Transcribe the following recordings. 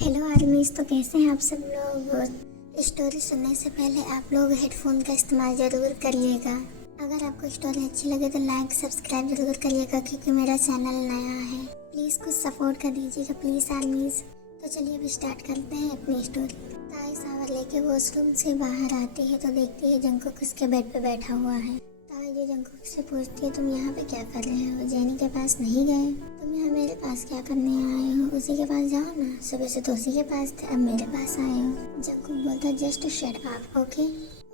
Hello आर्मीज, तो कैसे हैं आप सब लोग। स्टोरी सुनने से पहले आप लोग हेडफोन का इस्तेमाल ज़रूर करिएगा। अगर आपको स्टोरी अच्छी लगे तो लाइक सब्सक्राइब ज़रूर करिएगा, क्योंकि मेरा चैनल नया है। प्लीज़ कुछ सपोर्ट कर दीजिएगा प्लीज़ आर्मीज। तो चलिए अभी स्टार्ट करते हैं अपनी स्टोरी। ताई शावर लेके वॉशरूम से बाहर आती है तो देखती है जंकुक उसके बेड पे बैठा हुआ है। ताई जो जंकुक से पूछती है, तुम यहाँ पे क्या कर रहे हो? जेनी के पास नहीं गए? तुम यहाँ मेरे पास क्या करने आए हो? उसी के पास जाओ ना, सुबह से तो उसी के पास थे, अब मेरे पास आए हो। जंकुक बोलता, जस्ट शट अप ओके।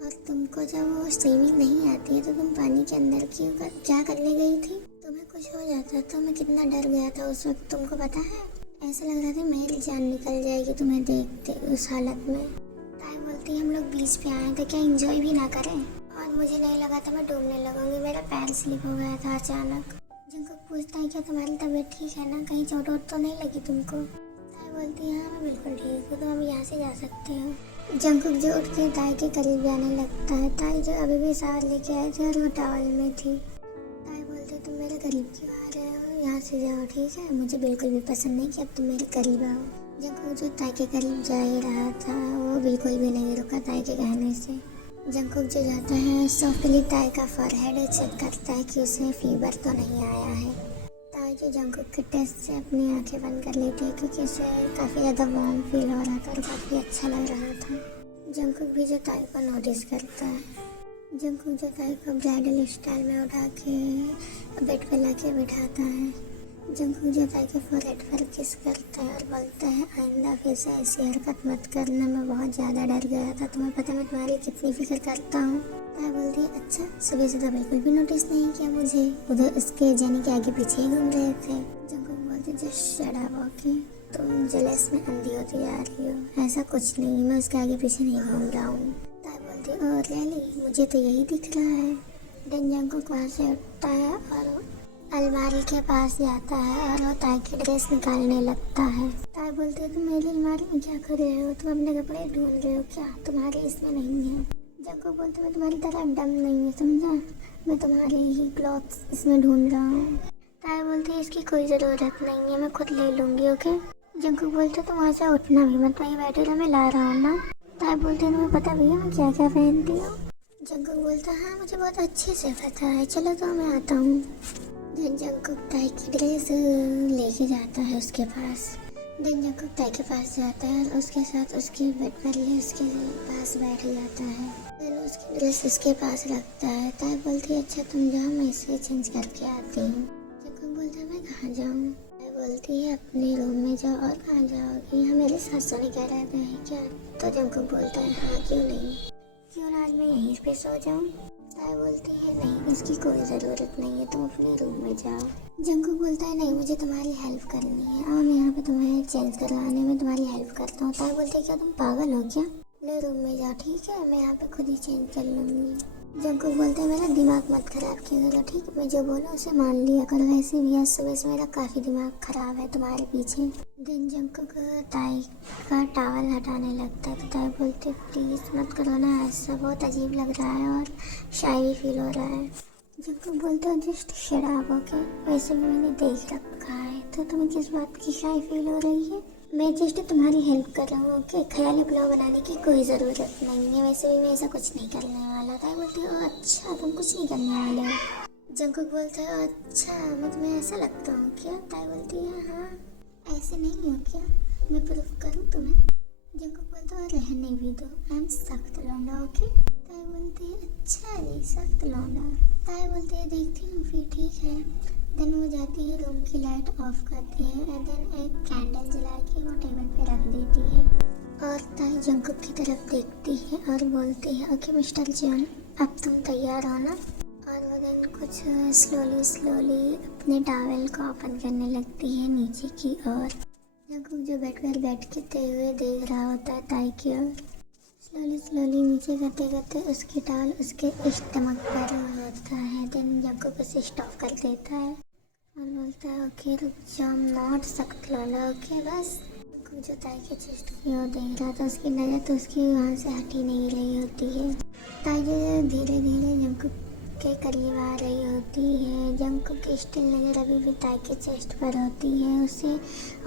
और तुमको जब वो स्विमिंग नहीं आती है तो तुम पानी के अंदर क्या करने गई थी? तुम्हें कुछ हो जाता तो मैं कितना डर गया था उस वक्त, तुमको पता है? ऐसा लग रहा था मेरी जान निकल जाएगी तुम्हें देखते उस हालत में। ताई बोलती, हम लोग बीच पे आए थे, क्या एंजॉय भी ना करें? और मुझे नहीं लगा था मैं डूबने लगूंगी, मेरा पैर स्लिप हो गया था अचानक। जंकुक पूछता है, क्या तुम्हारी तबीयत ठीक है ना? कहीं चोट वोट तो नहीं लगी तुमको? ताई बोलती है, हाँ मैं बिल्कुल ठीक हूँ, तो हम यहाँ से जा सकते हो। जंकुक जो उठ के ताई के करीब जाने लगता है। ताई जो अभी भी सावर लेके आए थे और वो टॉवल में थी। ताई बोलती, तुम मेरे करीब क्यों आ रहे हो? यहाँ से जाओ ठीक है, मुझे बिल्कुल भी पसंद नहीं कि अब तुम मेरे करीब आओ। जंकुक जो ताई के करीब जा ही रहा था वो बिल्कुल भी नहीं रुका ताई के कहने से। जंकुक जो जाता है सॉफ्टली ताई का फॉरहेड चेक करता है कि उसे फीवर तो नहीं आया है। ताई जो जंकुक के टेस्ट से अपनी आंखें बंद कर लेती है, क्योंकि उसे काफ़ी ज़्यादा वार्म फील हो रहा था और काफ़ी अच्छा लग रहा था। जंकुक भी जो ताई को नोटिस करता है। जंकुक जो ताई को ब्राइडल स्टाइल में उठा के बेड पे लाके बिठाता है। जंकुक जो ताई के फॉरहेड पर किस करता है और बोलता है, आइंदा फिर से ऐसी हरकत मत करना, मैं बहुत ज़्यादा डर गया था, तुम्हें पता मैं तुम्हारी कितनी फिक्र करता हूँ। ताई बोलती है, अच्छा सुबह से तो बिल्कुल भी नोटिस नहीं किया मुझे, उधर उसके जेनी के आगे पीछे ही घूम रहे थे। जंकुक बोलते, जस्ट शट अप ओके, तुम जेलस में अंधी होती जा रही हो, ऐसा कुछ नहीं, मैं उसके आगे पीछे नहीं घूम रहा हूँ। ताई बोलती, ओह रियली, मुझे तो यही दिख रहा है। देन जंकुक वहाँ से उठता है और अलमारी के पास जाता है और वो ताई की ड्रेस निकालने लगता है। ताई बोलती है, तुम मेरी अलमारी में क्या कर रहे हो? तुम अपने कपड़े ढूंढ रहे हो क्या? तुम्हारे इसमें नहीं है। जंकुक बोलते, मैं तुम्हारी तरह डम नहीं है समझा, मैं तुम्हारे ही क्लॉथ्स इसमें ढूंढ रहा हूँ। ताई बोलती है, इसकी कोई ज़रूरत नहीं है, मैं खुद ले लूँगी ओके। जंकुक बोलते, तुम वहाँ से उठना भी मत, वहीं बैठे रहो, मैं ला रहा हूँ ना। ताई बोलती है, तुम्हें पता भैया मैं क्या क्या पहनती हूँ? जंकुक बोलता, हाँ मुझे बहुत अच्छे से पता है, चलो तो मैं आता हूँ। देन जंकुक ताई की ड्रेस लेके जाता है उसके पास। देन जंकुक ताई के पास जाता है और उसके साथ उसके बेड पर ले उसके पास बैठ जाता है। फिर उसकी ड्रेस उसके पास रखता है। ताई बोलती है, अच्छा तुम जाओ, मैं इसे चेंज करके आती हूँ। जंकुक बोलता है, मैं कहाँ जाऊँ? ताई बोलती है, अपने रूम में जाओ। और कहाँ जाओगी? यहाँ मेरे साथ सोने का इरादा है क्या? तो जंकुक बोलता है, हाँ क्यों नहीं, क्यों ना आज मैं यहीं पे सो जाऊँ? ताई बोलती है, नहीं इसकी कोई ज़रूरत नहीं है, तुम अपने रूम में जाओ। जंकुक बोलता है, नहीं मुझे तुम्हारी हेल्प करनी है, आओ मैं यहाँ पे तुम्हें चेंज करवाने में तुम्हारी हेल्प करता हूँ। ताई बोलती है, क्या तुम पागल हो क्या? अपने रूम में जाओ ठीक है, मैं यहाँ पे खुद ही चेंज कर लूँगी। जंकुक बोलता है, मेरा दिमाग मत खराब किया करो ठीक है, मैं जो बोलूँ उसे मान लिया करो, वैसे भी आज सुबह से मेरा काफ़ी दिमाग खराब है तुम्हारे पीछे। दिन जंकुक ताई का टॉवल हटाने लगता है तो ताई बोलती है, प्लीज़ मत करो ना ऐसा, बहुत अजीब लग रहा है और शाय भी फील हो रहा है। जंकुक बोलता है, जस्ट शट अप ओके, वैसे भी मैंने देख रखा है, तो तुम्हें किस बात की शाय फील हो रही है? मैं जस्ट तुम्हारी हेल्प कर रहा हूँ ओके, ख्याली पुलाव बनाने की कोई ज़रूरत नहीं है, वैसे भी मैं ऐसा कुछ नहीं करने वाला। ताई बोलती है, अच्छा तुम कुछ नहीं करने वाले हो? जंकुक बोलता है, अच्छा मैं तुम्हें ऐसा लगता हूँ क्या? ताई बोलती है, हाँ ऐसे नहीं हो क्या, मैं प्रूफ करूँ तुम्हें? जंकुक बोलता है, रहने भी दो, आई एम सख्त लौंडा ओके। ताई बोलती है, अच्छा जी सख्त लौंडा। ताई बोलती है, देखती हूँ फिर ठीक है। देन वो जाती है, रूम की लाइट ऑफ करती है एंड देन एक कैंडल जला के वो टेबल पे रख देती है। और ताई जंकुक की तरफ देखती है और बोलती है, ओके मिस्टर जॉन, अब तुम तैयार हो ना? और वो देन कुछ स्लोली अपने टॉवेल को ओपन करने लगती है नीचे की ओर। जंकुक जो बेड पर बैठते हुए देख रहा होता है ताई की ओर। स्लोली नीचे करते करते उसकी टॉवेल उसके स्टमक पर होता है। देन जंकुक उसे स्टॉप कर देता है और बोलता है, ओके रुक जाओ, नॉट सख्त लौंडा ओके बस। जंकुक जो ताई के चेस्ट की ओर देख रहा था, उसकी नज़र तो उसकी वहाँ से हटी नहीं रही होती है। ताई जो धीरे धीरे जंकुक के करीब आ रही होती है। जंगकुक की स्टिल नज़र अभी भी ताई के चेस्ट पर होती है। उसे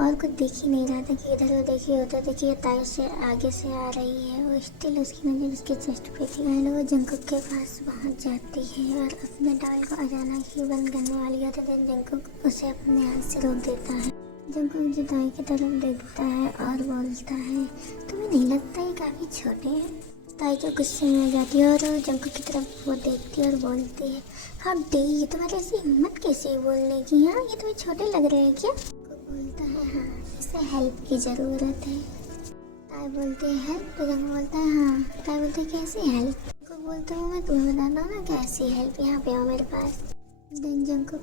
और कुछ दिख ही नहीं रहा था कि इधर वो देखी होता था कि ये ताई से आगे से आ रही है। वो स्टिल उसकी नज़र उसके चेस्ट पे थी। पहले वो जंगकुक के पास पहुंच जाती है और अपने डॉल को अचानक ही बंद करने वाली होती है। जंगकुक उसे अपने हाथ से रोक देता है। जंगकुक जो ताई की तरफ देखता है और बोलता है, तुम्हें नहीं लगता ये काफ़ी छोटे हैं? ताई जो गुस्से में आ जाती है और जंगकुक की तरफ वो देखती है और बोलती है, हाँ डी, तुम्हारी ऐसी हिम्मत कैसे है बोलने की? हाँ, ये तुम्हें छोटे लग रहे हैं क्या? जंगकुक बोलता है, हाँ, इसे हेल्प की ज़रूरत है। ताई बोलती है, हेल्प? तो जंगकुक बोलता है, हाँ। ताई बोलती है, कैसी हेल्प? जंगकुक बोलता है, मैं तुम्हें बताता हूँ ना कैसी हेल्प, यहाँ पे आओ मेरे पास। देन जंगकुक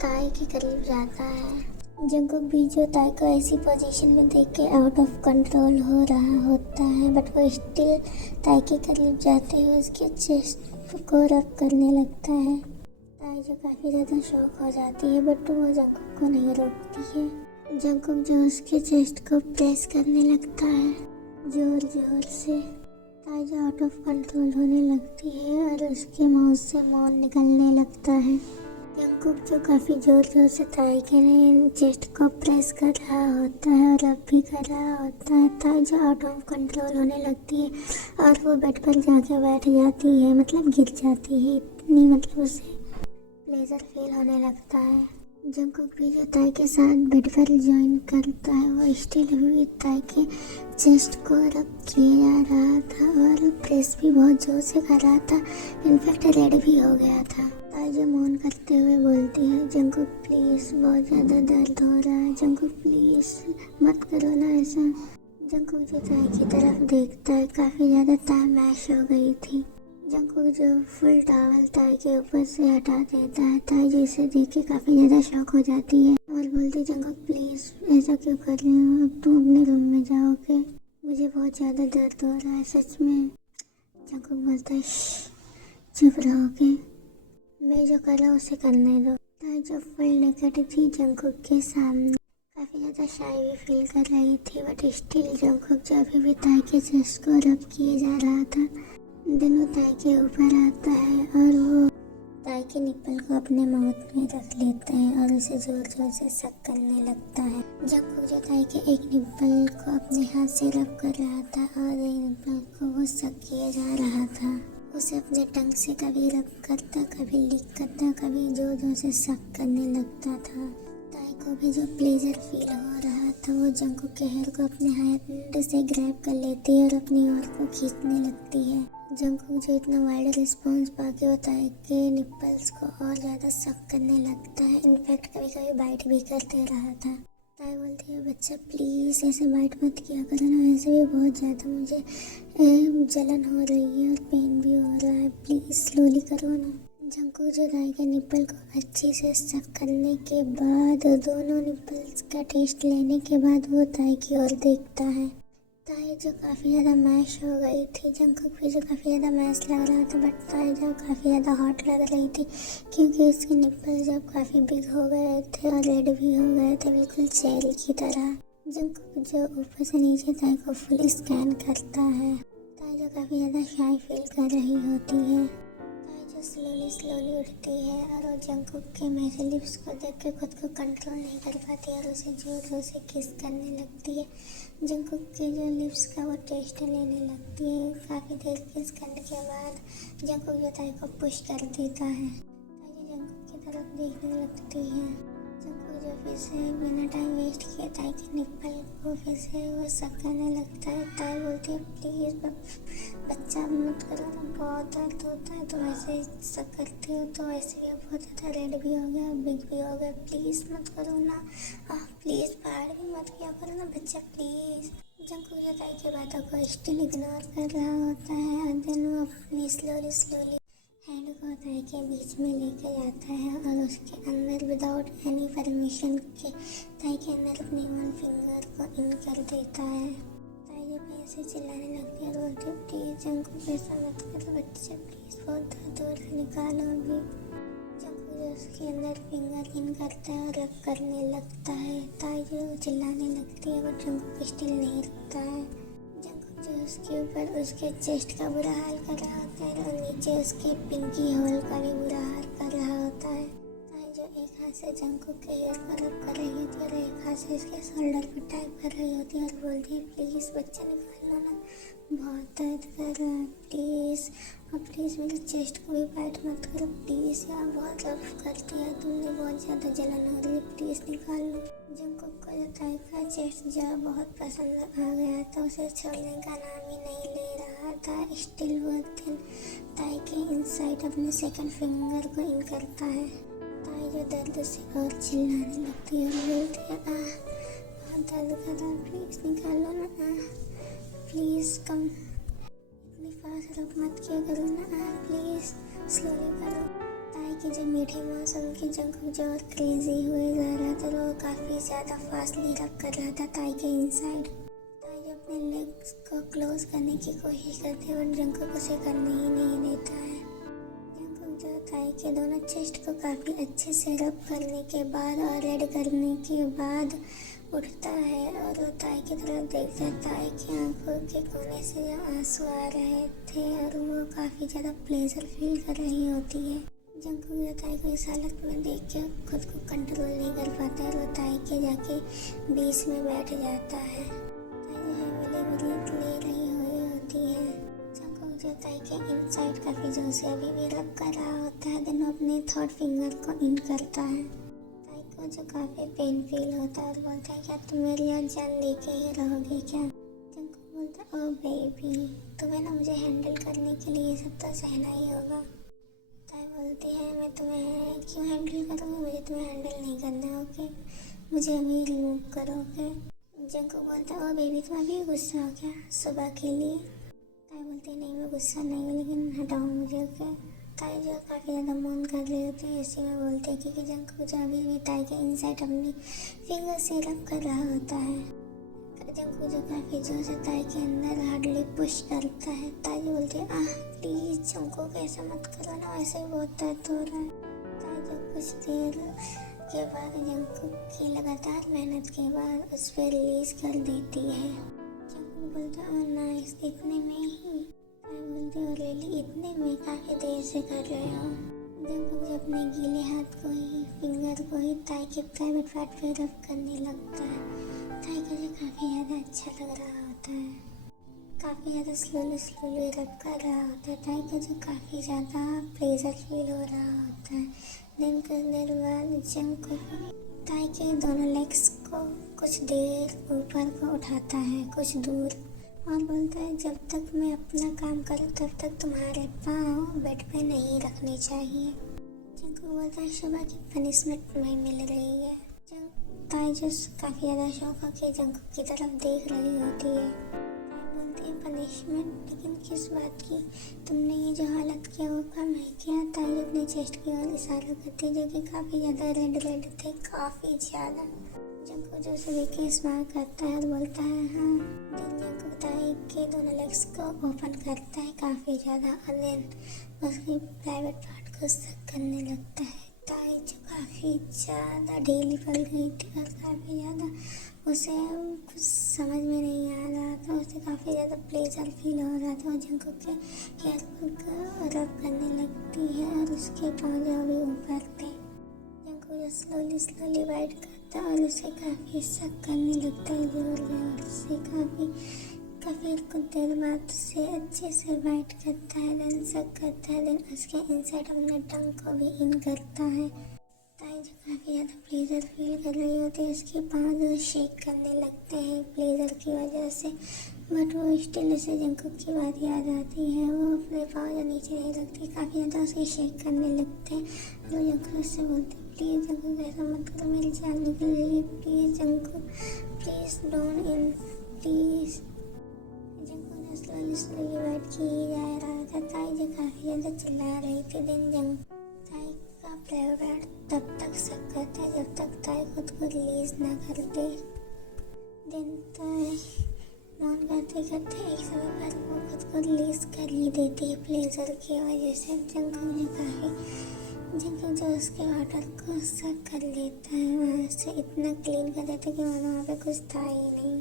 ताई के करीब जाता है। जंगकुक भी जो ताई को ऐसी पोजीशन में देख के आउट ऑफ कंट्रोल हो रहा होता है, बट वो स्टिल ताई के करीब जाते हुए उसके चेस्ट को रब करने लगता है। ताई जो काफ़ी ज़्यादा शॉक हो जाती है, बट वो जंगकुक को नहीं रोकती है। जंगकुक जो उसके चेस्ट को प्रेस करने लगता है जोर जोर से। ताई जो आउट ऑफ कंट्रोल होने लगती है और उसके माउथ से मौन निकलने लगता है। जंगकुक जो काफ़ी ज़ोर ज़ोर से ताई के चेस्ट को प्रेस कर रहा होता है और अब भी कर रहा होता है। ताई जो आउट ऑफ कंट्रोल होने लगती है और वो बेड पर जाके बैठ जाती है, मतलब गिर जाती है। इतनी मतलब उसे प्लेजर फील होने लगता है। जंगकुक भी जो ताई के साथ बेड पर ज्वाइन करता है, वो स्टिल हुई ताई के चेस्ट को रब किए जा रहा था और प्रेस भी बहुत जोर से कर रहा था। इनफैक्ट रेड भी हो गया था। ताई जो मौन करते हुए बोलती है, जंगकुक प्लीज़, बहुत ज़्यादा दर्द हो रहा है, जंगकुक प्लीज़ मत करो ना ऐसा। जंगकुक जो ताई की तरफ देखता है, काफ़ी ज़्यादा ताई मैश हो गई थी। जंगकुक जो फुल टॉवल ताई के ऊपर से हटा देता है। ताई जो इसे देख के काफ़ी ज़्यादा शॉक हो जाती है और बोलती है, जंगकुक प्लीज़ ऐसा क्यों कर रही हो? अब तुम अपने रूम में जाओगे, मुझे बहुत ज़्यादा दर्द हो रहा है सच में। जंगकुक बोलता है, चुप रहोगे, मैं जो कर रहा हूँ उसे करने दो। ताई जो फुल नेकेड थी जंगकुक के सामने, काफ़ी ज़्यादा शाय भी फील कर रही थी, बट स्टिल जंगकुक जो अभी भी ताई के चेस्ट को रब किए जा रहा था। दिन वो ताई के ऊपर आता है और वो ताई के निप्पल को अपने माउथ में रख लेता है और उसे जोर जोर से सक करने लगता है। जंगकुक जो ताई के एक निप्पल को अपने हाथ से रब कर रहा था और एक निप्पल को वो सक किए जा रहा था। उसे अपने टंग से कभी रब करता, कभी लिक करता, कभी जोर जोर से सक करने लगता था। ताई को भी जो प्लेजर फील हो रहा था, वो जंगकुक के हेयर को अपने हैंड से ग्रैब कर लेती है और अपनी ओर को खींचने लगती है। जंगकुक जो इतना वाइड रिस्पॉन्स पाके वो ताई के निप्पल्स को और ज़्यादा सक करने लगता है। इनफैक्ट कभी कभी बाइट भी कर दे रहा था। ताई बोलती है, बच्चा प्लीज़ ऐसे बाइट मत किया करो ना, वैसे भी बहुत ज़्यादा मुझे जलन हो रही है और पेन भी हो रहा है, प्लीज़ स्लोली करो ना। जंगकुक जो ताई के निप्पल को अच्छे से सक करने के बाद, दोनों निप्पल्स का टेस्ट लेने के बाद वो ताई की ओर देखता है। ताई जो काफ़ी ज़्यादा मैश हो गई थी, जंगकुक भी जो काफ़ी ज़्यादा मैश लग रहा था, बट ताई जो काफ़ी ज़्यादा हॉट लग रही थी क्योंकि उसके निप्पल जब काफ़ी बिग हो गए थे और रेड भी हो गए थे, बिल्कुल चेरी की तरह। जंगकुक जो ऊपर से नीचे ताई को फुल स्कैन करता है। ताई जो काफ़ी ज़्यादा शाय फील कर रही होती है। ताई जो स्लोली स्लोली उठती है और वो जंगकुक के मेरे लिप्स को देख के खुद को कंट्रोल नहीं कर पाती और उसे जोर जोर से किस करने लगती है। जंगकुक के जो लिप्स का वो टेस्ट लेने लगती है। काफ़ी देर किस करने के बाद जंगकुक जो ताई को पुश कर देता है। ताई जो जंगकुक की तरफ देखने लगती है। जंगकुक जो फिर से बिना टाइम वेस्ट किए ताई के निप्पल को फिर से वो सक करने लगता है। ताई बोलती है, प्लीज़ बच्चा मत करो ना, बहुत दर्द होता है, तुम ऐसे सक करते हो तो ऐसे भी बहुत ज़्यादा रेड भी हो गया, बिग भी हो गया, प्लीज़ मत करो ना, प्लीज़ बाहर भी मत किया करो ना बच्चा, प्लीज़। जंगकुक जो ताई की बातों को स्टिल इग्नोर कर रहा होता है और देन वो अपनी स्लोली हैंड को ताई के बीच में लेके जाता है और उसके अंदर विदाउट एनी परमिशन के ताई के अंदर अपनी वन फिंगर को इन कर देता है। ताई जो कहीं से चिल्लाने लगती है और बोलती है, प्लीज़ जंगकुक ऐसा मत करो बच्चे, प्लीज़ बहुत दर्द हो रहा है, निकालो अभी। जंगकुक जो उसके अंदर फिंगर इन करता है और रब करने लगता है। ताई जो चिल्लाने लगती है बट जंगकुक स्टिल नहीं रुकता है। जंगकुक जो उसके ऊपर उसके चेस्ट का बुरा हाल कर रहा होता है और नीचे उसके पिंकी होल का भी बुरा हाल कर रहा होता है। ताई जो एक हाथ से जंकुक के हेयर को रब कर रही होती है और एक हाथ से इसके शोल्डर पर टाइप कर रही होती है और बोलती है प्लीज़ बच्चा निकाल लो ना, बहुत दर्द कर रहा है प्लीज़, और प्लीज़ मेरे चेस्ट को भी बाइट मत करो प्लीज़ यार, बहुत रफ कर दिया तुमने, बहुत ज़्यादा जलन हो रही है, प्लीज़ निकाल लो। जंकुक को जो ताई का चेस्ट जो बहुत पसंद आ गया था उसे छोड़ने का नाम ही नहीं ले रहा था। स्टिल वो दिन ताई के इनसाइड अपने सेकंड फिंगर को इन करता है। ताई जो दर्द से और चिल्लाने लगती है और बोलती है बहुत दर्द कर रहा है, प्लीज़ निकाल लो ना, प्लीज़ कम, इतनी फास्ट रफ मत किया करो ना, प्लीज़ स्लोली करो। ताई की जो मीठी माँ सुन के जंकुक जो और क्रेजी हुए जा रहा था, वो काफ़ी ज़्यादा फास्टली रब कर रहा था ताई के इनसाइड। ताई जो अपने लेग्स को क्लोज करने की कोशिश करती है और जंकुक उसे करने ही नहीं देता है। जंकुक जो ताई के दोनों चेस्ट को काफ़ी अच्छे से रब करने के बाद और रेड करने के बाद उठता है और वो ताई की तरफ देखता है। ताई की आंखों के कोने से जो आंसू आ रहे थे और वो काफ़ी ज़्यादा प्लेजर फील कर रही होती है। जंकुक जो ताई को इस हालत में देख के खुद को कंट्रोल नहीं कर पाता है और वो ताई के जाके बीच में बैठ जाता है। ताई जो है ब्रीथ ले रही हुई होती है। जंकुक जो ताई के इनसाइड काफ़ी जोर से अभी भी रब कर रहा होता है, देन अपने थर्ड फिंगर को इन करता है। ताई को जो काफ़ी पेन फील होता है और बोलता है क्या तुम मेरी आज जान लेके ही रहोगे क्या? जंकुक बोलता है ओ बेबी, तुम्हें ना मुझे हैंडल करने के लिए ये सब तो सहना ही होगा। ताई बोलती है मैं तुम्हें क्यों हैंडल करूँगी, मुझे तुम्हें हैंडल नहीं करना, ओके, मुझे अभी रिमूव करोगे। जंकुक बोलता है ओ बेबी तुम अभी गुस्सा हो क्या सुबह के लिए? ताई बोलती है नहीं मैं गुस्सा नहीं हूँ लेकिन हटाओ मुझे, ओके। ताई जो काफ़ी ज़्यादा मौन कर रही होती है इसी में बोलते हैं क्योंकि जंकुक जो अभी भी ताई के इनसाइड अपनी फिंगर से रब कर रहा होता है। जंकुक जो काफ़ी जोर से ताई के अंदर हार्डली पुश करता है। ताई जो बोलती है प्लीज़ जंकुक ऐसा मत करो ना, वैसे ही बहुत दर्द हो रहा है। ताई जो कुछ देर के बाद जंकुक की लगातार मेहनत के बाद उस पर रिलीज कर देती है। जंकुक बोलता है नाइस, इतने में ही? ताई बोलती है रियली इतने में, काफ़ी देर से कर रहे हो। जंकुक जो अपने गीले हाथ को ही फिंगर को ही ताई के प्राइवेट पार्ट पे रब करने लगता है। ताई को जो काफ़ी ज़्यादा अच्छा लग रहा होता है, काफ़ी ज़्यादा स्लोली रब कर रहा होता है। ताई को जो काफ़ी ज़्यादा प्लेजर फील हो रहा होता है। दिन कुछ देर बाद जंकुक ताई के दोनों लेग्स को कुछ देर ऊपर को उठाता है कुछ दूर और बोलता है जब तक मैं अपना काम करूँ तब तक तुम्हारे पाँव बेड पे नहीं रखने चाहिए। जंकुक बोलता है सुबह की पनिशमेंट तुम्हें मिल रही है। ताई जो काफ़ी ज़्यादा शौक होकर जंकुक की तरफ देख रही होती है। ताई बोलती है पनिशमेंट, लेकिन किस बात की? तुमने ये जो हालत किया वो काम है क्या? ताई अपने चेस्ट की ओर इशारा करती है जो कि काफ़ी ज़्यादा रेड थे, काफ़ी ज़्यादा। जंकुक जो उसे देख के स्माइल करता है और बोलता है हाँ। देन जंकुक ताई के दोनों लेग्स को ओपन करता है काफ़ी ज़्यादा और देन उसकी प्राइवेट पार्ट को सक करने लगता है। ताई जो काफ़ी ज़्यादा ढीली पड़ गई थी और काफ़ी ज़्यादा उसे कुछ समझ में नहीं आ रहा था, उसे काफ़ी ज़्यादा प्लेजर फील हो रहा था। जंकुक के हेयर को रब करने लगती है और उसके पाँव जो भी ऊपर थे। जंकुक जो स्लोली वाइट करता है और उसे काफ़ी सक करने लगता है जोर से, काफ़ी कुछ देर बाद उसे अच्छे से वाइट करता है, देन सक करता है, देन उसके इनसाइड अपने टंग को भी इन करता है। ताई जो काफ़ी ज़्यादा प्लेजर फील कर रही होती है, उसके पाँव जो शेक करने लगते हैं प्लेजर की वजह से, बट वो स्टिल उसे जंकुक की बात याद आती है। वो अपने पाँव जो नीचे नहीं रखती, काफ़ी ज़्यादा उसके शेक करने लगते हैं। तो जंकुक उससे बोलते प्लीज़ जंकुक ऐसा मत करो, मेरी जान निकल जाएगी, please Jungkook, please don't in, please. Jungkook slowly white की जा रहा था। ताई जो काफ़ी ज़्यादा चिल्ला रही थी। दिन जंकुक ताई का प्राइवेट तब तक सक करता है जब तक ताई खुद को रिलीज ना कर दे। दिन ताई मौन करते करते एक समय पर वो खुद को रिलीज कर ही देती है प्लेजर की वजह से। जंकुक जो उसके वाटर को सक कर लेता है, वहाँ से इतना क्लीन कर देता है कि वहाँ पे कुछ था ही नहीं।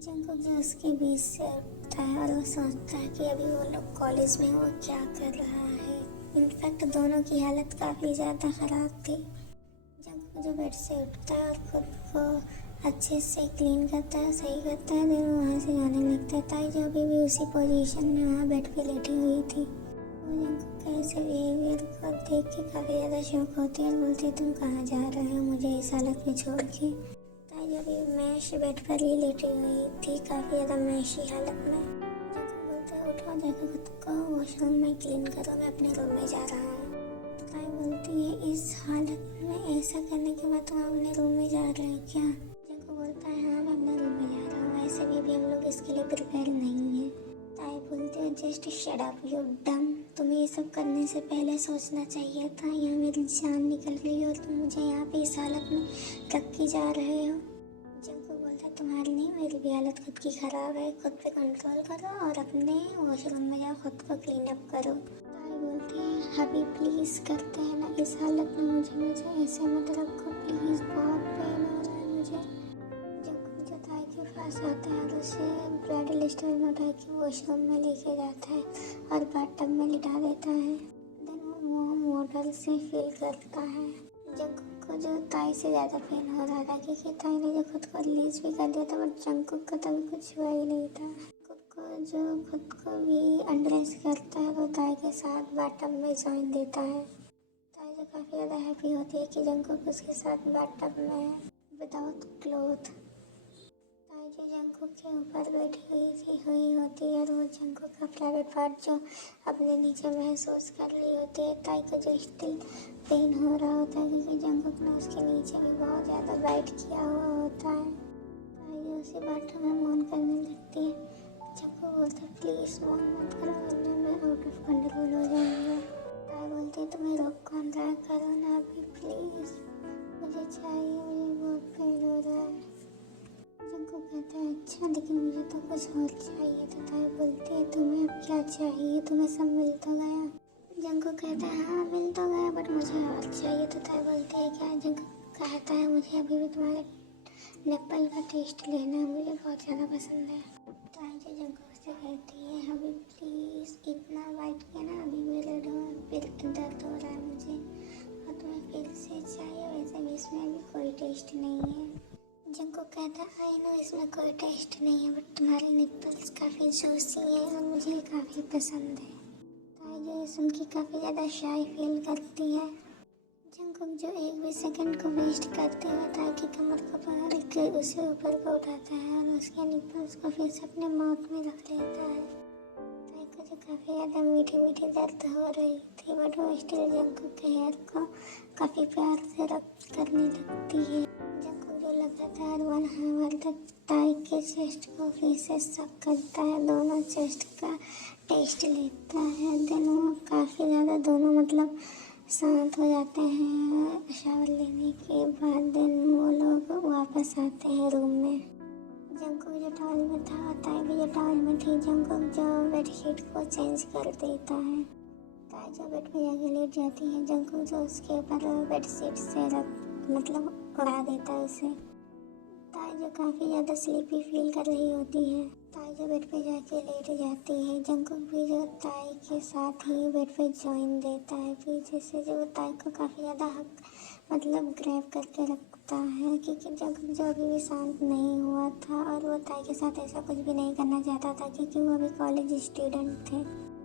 जंकुक जो उसके बीच से उठता है और वो सोचता है कि अभी वो लोग कॉलेज में वो क्या कर रहा है। इनफैक्ट दोनों की हालत काफ़ी ज़्यादा ख़राब थी। जंकुक जो बेड से उठता है और खुद को अच्छे से क्लीन करता है, सही करता है, देन वो वहाँ से जाने लगता है। ताई जो अभी भी उसी पोजीशन में वहाँ बेड पे लेटी हुई थी, वो जंकुक का ऐसे बिहेवियर को देख के काफ़ी ज़्यादा शौक होती है और बोलती है, तुम कहाँ जा रहे हो मुझे इस हालत में छोड़ के। ताई जो भी मैश बेड पर ही लेटी हुई थी, काफ़ी ज़्यादा मैशी हालत में। जंकुक बोलता है, उठो, देखो खुद को वॉशरूम में क्लीन करो, मैं अपने रूम में जा रहा हूँ। ताई बोलती है, इस हालत में ऐसा करने के बाद तुम अपने रूम में जा रहे हो क्या? जंकुक बोलता है, हाँ मैं अपने रूम में जा रहा हूँ, ऐसे भी हम लोग इसके लिए प्रिपेयर नहीं है। ताई बोलती है, जस्ट शट अप यू डम, तुम्हें ये सब करने से पहले सोचना चाहिए था। यहाँ मेरी जान निकल रही है और तुम मुझे यहाँ पे इस हालत में रख के जा रहे हो। जंकुक बोलता है, तुम्हारी नहीं मेरी भी हालत खुद की ख़राब है, खुद पे कंट्रोल करो और अपने वॉशरूम में जाओ, खुद को क्लीन अप करो। ताई बोलती है, अभी प्लीज़ करते हैं ना, इस हालत में मुझे ऐसे मत रखो प्लीज़, बहुत पेन हो रहा है मुझे। जंकुक जो ताई के पास आता है और उसे ब्राइडल लिस्टर में उठा के वॉशरूम में लेके जाता है और बाथटब में लिटा देता है। देन वो मॉडल से फील करता है। जंकुक को जो ताई से ज़्यादा पेन हो रहा था, क्योंकि ताई ने जो खुद को रिलीज भी कर दिया था, बट जंकुक को तभी कुछ हुआ ही नहीं था। जंकुक को जो खुद को भी अंडरएस करता है, वो ताई के साथ बाथटब में जॉइन देता है। ताई जो काफ़ी ज़्यादा हैप्पी होती है कि जंकुक उसके साथ बाथटब में है विदाउट क्लोथ। ताई जो जंकुक के ऊपर बैठी हुई होती है और वो जंकुक का प्राइवेट पार्ट जो अपने नीचे महसूस कर रही होती है। ताई को जो स्टिल पेन हो रहा होता है, क्योंकि जंकुक ने उसके नीचे भी बहुत ज़्यादा बाइट किया हुआ होता है। ताई जो उसी बाथटब में मौन करने लगती है। जंकुक बोलता है, प्लीज़ मौन मत करो वरना मैं आउट ऑफ कंट्रोल हो जाऊँगा। ताई बोलती है, तुम्हें रोक कौन रहा है, करो ना अभी प्लीज़, मुझे चाहिए, मुझे बहुत पेन हो रहा है। जंकुक कहता है, अच्छा लेकिन मुझे तो कुछ और चाहिए। तो ताई बोलती है, तुम्हें अब क्या चाहिए, तुम्हें सब मिल तो गया। जंकुक कहता है, हाँ मिल तो गया बट मुझे और चाहिए। तो ताई बोलती है, क्या? जंकुक कहता है, मुझे अभी भी तुम्हारे निप्पल का टेस्ट लेना है, मुझे बहुत ज़्यादा पसंद है। ताई जो जंकुक से कहती है, अभी प्लीज़ इतना वाइट किया ना, अभी मेरे दर्द हो रहा है मुझे, और तुम्हें फिर से चाहिए, वैसे भी इसमें अभी कोई टेस्ट नहीं है। जंकुक कहता है, आई नो इसमें कोई टेस्ट नहीं है, बट तुम्हारे निप्पल्स काफ़ी जूसी हैं और मुझे काफ़ी पसंद है। ताई जो ये सुन के काफ़ी ज़्यादा शाय फील करती है। जंकुक जो एक भी सेकंड को वेस्ट करते हुए ताई की कमर को पकड़ के उसे ऊपर को उठाता है और उसके निप्पल्स को फिर से अपने माउथ में रख लेता है। ताई को जो काफ़ी ज़्यादा मीठी मीठी दर्द हो रही थी, बट वो स्टिल जंकुक के हेयर को काफ़ी प्यार से रब करने लगती है। जंकुक जो लगातार 1 आवर तक ताई के चेस्ट को फिर से सक करता है, दोनों चेस्ट का टेस्ट लेता है। देन वो काफ़ी ज़्यादा दोनों मतलब शांत हो जाते हैं शावर लेने के बाद। देन वो लोग वापस आते हैं रूम में। जंकुक जो टॉवल में था और ताई भी जो टॉवल में थी। जंकुक जो बेडशीट को चेंज कर देता है। ताई जो बेड पे जाके लेट जाती है। जंकुक जो उसके ऊपर बेडशीट से मतलब उड़ा देता है उसे। ताई जो काफ़ी ज़्यादा स्लीपी फील कर रही होती है। ताई जो बेड पे जाके लेट जाती है। जंकुक भी जो ताई के साथ ही बेड पे जॉइन देता है पीछे से, जो ताई को काफ़ी ज़्यादा हक मतलब ग्रैब करके रखता है, क्योंकि जंकुक जो अभी भी शांत नहीं हुआ था और वो ताई के साथ ऐसा कुछ भी नहीं करना चाहता था, क्योंकि वो अभी कॉलेज स्टूडेंट थे।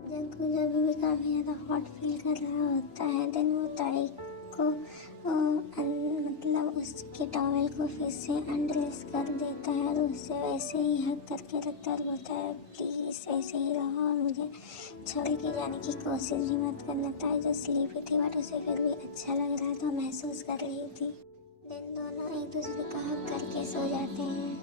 जंकुक जो अभी भी काफ़ी ज़्यादा हॉट फील कर रहा होता है। देन वो ताई को मतलब उसके टॉवेल को फिर से अनड्रेस कर देता है और उससे वैसे ही हक करके रखता है और बोलता है, प्लीज़ ऐसे ही रहो और मुझे छोड़ के जाने की कोशिश भी मत करना। ताई जो स्लीपी थी बट उसे फिर भी अच्छा लग रहा था, महसूस कर रही थी। देन दोनों एक दूसरे का हक करके सो जाते हैं।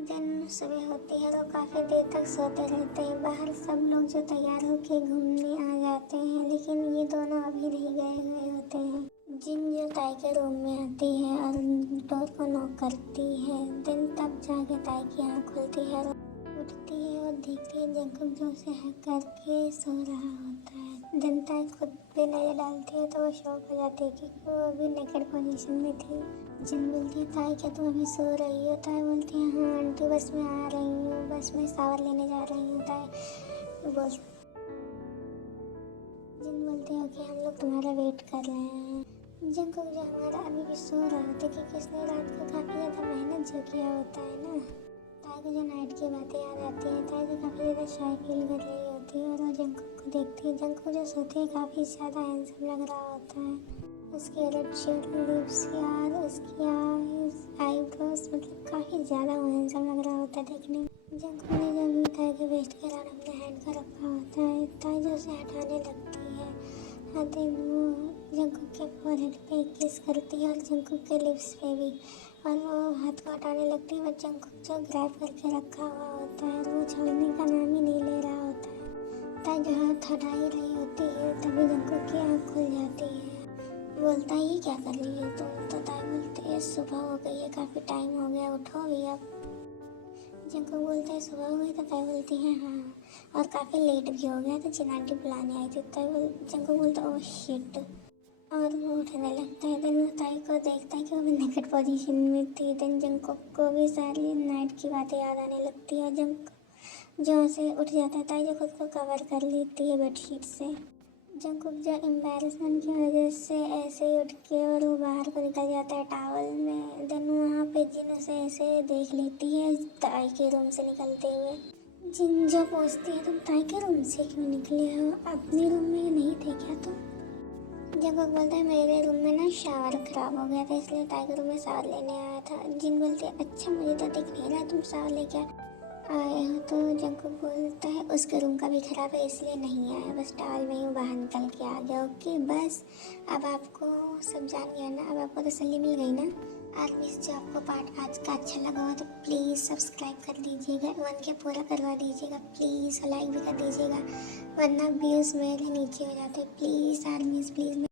दिन सुबह होती है तो काफ़ी देर तक सोते रहते हैं। बाहर सब लोग जो तैयार होके घूमने आ जाते हैं, लेकिन ये दोनों अभी नहीं गए हुए होते हैं। जिन जो ताई के रूम में आती है और डोर को नॉक करती है। दिन तब जाके ताई की आँख खुलती है और उठती है और देखती है जंकुक जो उसे हक करके सो रहा होता है। दिन ताई खुद पे नजर डालती है तो वो शॉक हो जाती है, क्योंकि वो अभी नेकेड पोजीशन में थी। जिन बोलती है ताई क्या तुम अभी सो रही हो? ताई बोलती है हाँ आंटी बस मैं आ रही हूँ, बस मैं शावर लेने जा रही हूँ। ताई बोल जिन बोलती है कि हम लोग तुम्हारा वेट कर रहे हैं। जंकुक जो हमारा अभी भी सो रहा होता है क्योंकि उसने रात को काफ़ी ज़्यादा मेहनत जो किया होता है ना। ताई को जो नाइट की बातें याद आती हैं, ताई जो काफ़ी ज़्यादा शाय फील कर रही होती है और वो जंकुक को देखती है। जंकुक जो सोती है काफ़ी ज़्यादा हैंडसम लग रहा होता है। उसके रेड शेड लिप्स यार, उसकी आईब्रोज मतलब काफ़ी ज़्यादा हैंडसम लग रहा होता है देखने में। जंकुक ने जो भी ताई के वेस्ट के अराउंड अपने हैंड को रखा होता है, ताई जो उसे हटाने लगती है। देन वो जंकुक के फोरहेड पे किस करती है और जंकुक के लिप्स पे भी, और वो हाथ को हटाने लगती है। बट जंकुक जो ग्रैब करके रखा हुआ होता है वो छोड़ने का नाम ही नहीं ले रहा होता है। ताई जो हाथ हटा ही रही होती है तभी जंकुक की आँख खुल जाती है। बोलता है ये क्या कर रही हो तुम? तो ताई बोलती है सुबह हो गई है, काफ़ी टाइम हो गया, उठो भी अब। जंकुक बोलता है सुबह हो गई? तो ताई बोलती है हाँ, और काफ़ी लेट भी हो गया तो जिन आंटी बुलाने आई थी। जंकुक बोलता है ओह शिट, और वो उठने लगता है। देन वो ताई को देखता है कि वो भी नेकेड पोजीशन में थी। देन जंकुक को भी सारी नाइट की बातें याद आने लगती है। जंकुक जो से उठ जाता है, ताई जो खुद को कवर कर लेती है बेडशीट से। जंकुक जो एम्बेरसमेंट की वजह से ऐसे ही उठ के और वो बाहर को निकल जाता है टॉवल में। देन वहाँ पे जिन उसे ऐसे देख लेती है ताई के रूम से निकलते हुए। जिन जो पूछती है तुम ताई के रूम से क्यों निकले हो, अपने रूम में नहीं थे क्या तुम? जंकुक बोलता है मेरे रूम में ना शावर खराब हो गया था इसलिए ताई के रूम में शावर लेने आया था। जिन बोलती है अच्छा मुझे तो दिख नहीं रहा तुम शावर लेके आए हो। तो जंकुक बोलता है उसके रूम का भी खराब है इसलिए नहीं आया, बस टॉवल में ही बाहर निकल के आ गया। ओके बस अब आपको सब जान गया ना, अब आपको तसल्ली मिल गई ना। आर्मीज जो आपको पार्ट आज का अच्छा लगा हो तो प्लीज़ सब्सक्राइब कर दीजिएगा, 1 के पूरा करवा दीजिएगा प्लीज़, लाइक भी कर दीजिएगा वरना व्यूज़ मेरे नीचे हो जाते हैं। Please आर्मीज please.